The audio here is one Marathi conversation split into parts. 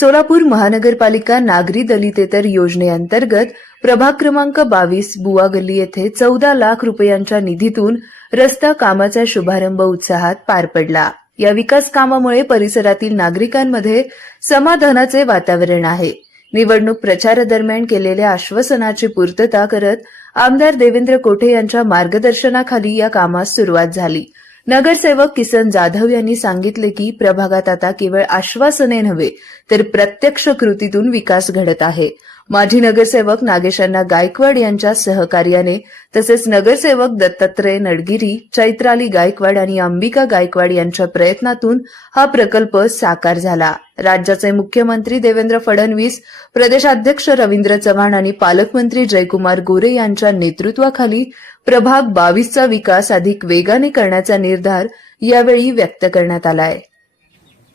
सोलापूर महानगरपालिका नागरी दलितेतर योजनेअंतर्गत प्रभाग क्रमांक बावीस बुवा गल्ली येथे चौदा लाख रुपयांच्या निधीतून रस्ता कामाचा शुभारंभ उत्साहात पार पडला. या विकास कामामुळे परिसरातील नागरिकांमध्ये समाधानाचे वातावरण आहे. निवडणूक प्रचारादरम्यान केलेल्या आश्वासनाची पूर्तता करत आमदार देवेंद्र कोठे यांच्या मार्गदर्शनाखाली या कामास सुरुवात झाली. नगरसेवक किसन जाधव यांनी सांगितले की प्रभागात आता केवळ आश्वासने नव्हे तर प्रत्यक्ष कृतीतून विकास घडत आहे. माजी नगरसेवक नागेशांना गायकवाड यांच्या सहकार्याने तसेच नगरसेवक दत्तात्रय नडगिरी चैत्राली गायकवाड आणि अंबिका गायकवाड यांच्या प्रयत्नातून हा प्रकल्प साकार झाला. राज्याचे मुख्यमंत्री देवेंद्र फडणवीस प्रदेशाध्यक्ष रवींद्र चव्हाण आणि पालकमंत्री जयकुमार गोरे यांच्या नेतृत्वाखाली प्रभाग बावीसचा विकास अधिक वेगाने करण्याचा निर्धार यावेळी व्यक्त करण्यात आलाय.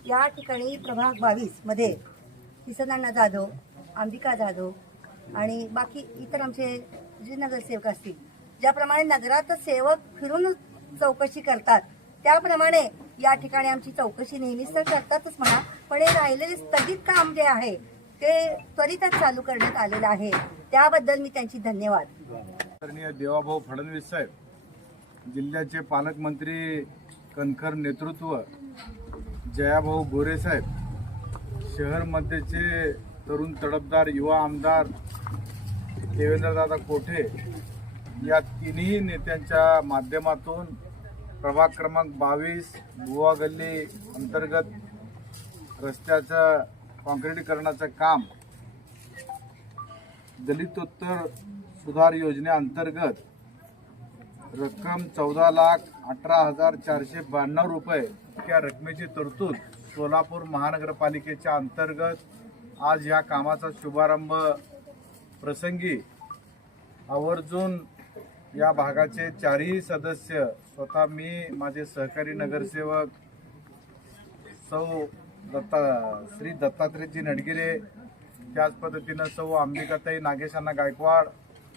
या ठिकाणी प्रभाग बावीसमध्ये किसनांना जाधव अंबिका जाधव आणि बाकी इतर आमचे जे नगरसेवक असतील ज्याप्रमाणे नगरात सेवक फिरून चौकशी करतात त्याप्रमाणे या ठिकाणी आमची चौकशी नेहमीच तर करतातच म्हणा पण हे राहिलेले स्थगित काम जे आहे ते त्वरितच चालू करण्यात आलेलं आहे. त्याबद्दल मी त्यांची धन्यवाद. देवाभाऊ फडणवीस साहेब जिल्ह्याचे पालकमंत्री कणखर नेतृत्व जयाभाऊ गोरे साहेब शहरमध्येचे तरुण तडफदार युवा आमदार देवेंद्रदादा कोठे? या तिन्ही नेत्यांच्या माध्यमातून प्रभाग क्रमांक बावीस बुवा गल्ली अंतर्गत रस्त्याचं काँक्रीटीकरणाचं काम दलितोत्तर सुधार योजनेअंतर्गत रक्कम चौदा लाख अठरा हजार चारशे ब्याण्णव रुपये इतक्या रकमेची तरतूद सोलापूर महानगरपालिकेच्या अंतर्गत आज ह्या कामाचा शुभारंभ प्रसंगी आवर्जून या भागाचे चारही सदस्य स्वतः मी माझे सहकारी नगरसेवक सौ दत्ता श्री दत्तात्रेयजी नडगिरे त्याच पद्धतीनं सौ अंबिकाताई नागेशांना गायकवाड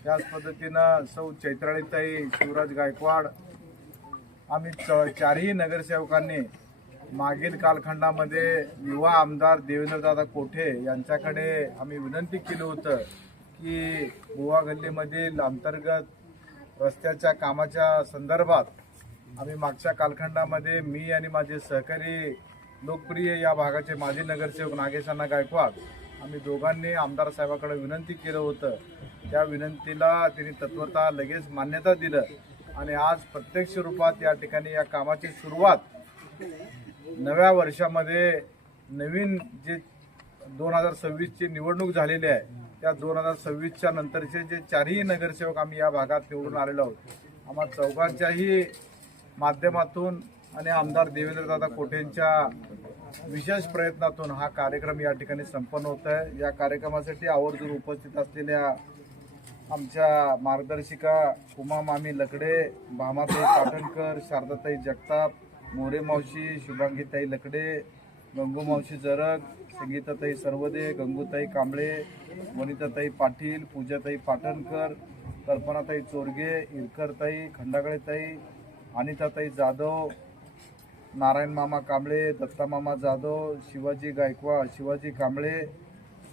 त्याच पद्धतीनं सौ चैत्राळीताई शिवराज गायकवाड आम्ही च चारही नगरसेवकांनी मागील कालखंडामध्ये युवा आमदार देवेंद्रदादा कोठे यांच्याकडे आम्ही विनंती केलं होतं की गोवा गल्लीमधील अंतर्गत रस्त्याच्या कामाच्या संदर्भात आम्ही मागच्या कालखंडामध्ये मी आणि माझे सहकारी लोकप्रिय या भागाचे माजी नगरसेवक नागेशांना गायकवाड आम्ही दोघांनी आमदार साहेबाकडे विनंती केलं होतं. त्या विनंतीला त्यांनी तत्वता लगेच मान्यता दिलं आणि आज प्रत्यक्ष रूपात या ठिकाणी या कामाची सुरुवात नव्या वर्षामध्ये नवीन जे दोन हजार सव्वीसची निवडणूक झालेली आहे त्या दोन हजार सव्वीसच्या नंतरचे जे चारही नगरसेवक आम्ही या भागात निवडून आलेलो आहोत. आम्हा चौघांच्याही माध्यमातून आणि आमदार देवेंद्रदादा कोठेंच्या विशेष प्रयत्नातून हा कार्यक्रम या ठिकाणी संपन्न होत आहे. या कार्यक्रमासाठी आवर्जून उपस्थित असलेल्या आमच्या मार्गदर्शिका उमा मामी लकडे भामाताई पाटणकर शारदाताई जगताप मोरे मावशी शुभांगीताई लकडे गंगू मावशी जरग संगीताताई सर्वदे गंगूताई कांबळे वनिताताई पाटील पूजाताई पाटणकर कल्पनाताई चोरगे इरकरताई खंडागळेताई अनिताताई जाधव नारायण मामा कांबळे दत्ता मामा जाधव शिवाजी गायकवाड शिवाजी कांबळे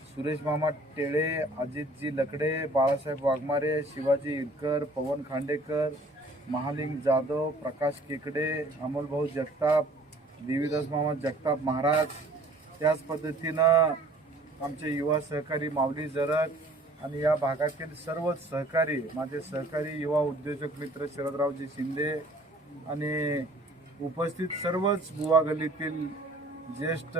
सुरेश मामा टेळे अजितजी लकडे बाळासाहेब वाघमारे शिवाजी इरकर पवन खांडेकर महालिंग जाधव प्रकाश केकडे अमोलभाऊ जगताप देवीदास मामा जगताप महाराज. त्याच पद्धतीनं आमचे युवा सहकारी माऊली जरग आणि या भागातील सर्वच सहकारी माझे सहकारी युवा उद्योजक मित्र शरदरावजी शिंदे आणि उपस्थित सर्वच बुवा गल्लीतील ज्येष्ठ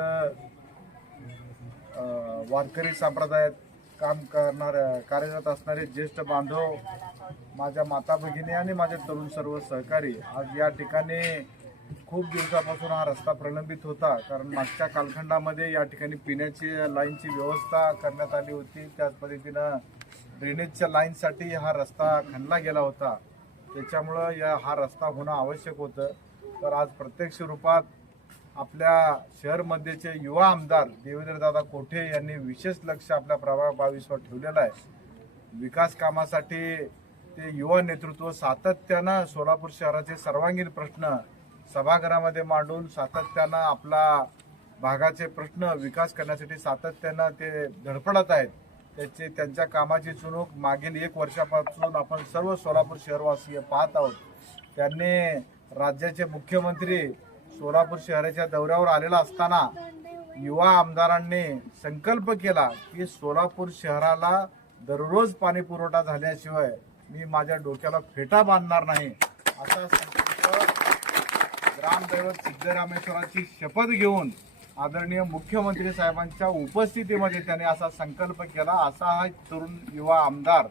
वारकरी संप्रदायात काम करणाऱ्या कार्यरत असणारे ज्येष्ठ बांधव माझ्या माता भगिनी आणि माझे तरुण सर्व सहकारी आज या ठिकाणी खूप दिवसापासून हा रस्ता प्रलंबित होता. कारण मागच्या कालखंडामध्ये या ठिकाणी पिण्याची लाईनची व्यवस्था करण्यात आली होती. त्याच पद्धतीनं ड्रेनेजच्या लाईनसाठी हा रस्ता खणला गेला होता. त्याच्यामुळं या हा रस्ता होणं आवश्यक होतं. तर आज प्रत्यक्ष रूपात आपल्या शहरमध्येचे युवा आमदार देवेंद्रदादा कोठे यांनी विशेष लक्ष आपल्या प्रभाग बावीसवर ठेवलेलं आहे. विकास कामासाठी ते युवा नेतृत्व सातत्यानं सोलापूर शहराचे सर्वांगीण प्रश्न सभागृहामध्ये मांडून सातत्यानं आपला भागाचे प्रश्न विकास करण्यासाठी सातत्यानं ते धडपडत आहेत. त्याचे त्यांच्या कामाची चुणूक मागील एक वर्षापासून आपण सर्व सोलापूर शहरवासीय पाहत आहोत. त्यांनी राज्याचे मुख्यमंत्री सोलापूर शहराच्या दौऱ्यावर आलेला असताना युवा आमदारांनी संकल्प केला की सोलापूर शहराला दररोज पाणी पुरवठा झाल्याशिवाय मी माझ्या डोक्याला फेटा बांधणार नाही. असा संकल्प ग्रामदैवत सिद्धरामेश्वराची शपथ घेऊन आदरणीय मुख्यमंत्री साहेबांच्या उपस्थितीमध्ये त्याने असा संकल्प केला. असा हा तरुण युवा आमदार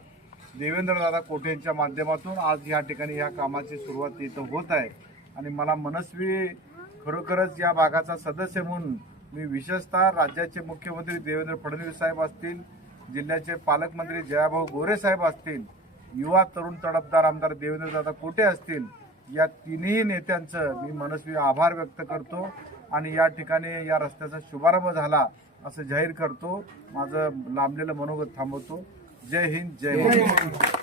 देवेंद्रदादा कोठे यांच्या माध्यमातून आज या ठिकाणी या कामाची सुरुवात इथं होत आहे. आणि मला मनस्वी खरोखरच या भागाचा सदस्य म्हणून मी विशेषतः राज्याचे मुख्यमंत्री देवेंद्र फडणवीस साहेब असतील जिल्ह्याचे पालकमंत्री जयाभाऊ गोरे साहेब असतील युवा तरुण तडफदार आमदार देवेंद्रदादा कोटे असतील या तिन्ही नेत्यांचं मी मनस्वी आभार व्यक्त करतो आणि या ठिकाणी या रस्त्याचा शुभारंभ झाला असं जाहीर करतो. माझं लांबलेलं मनोगत थांबवतो. जय हिंद जय हिंद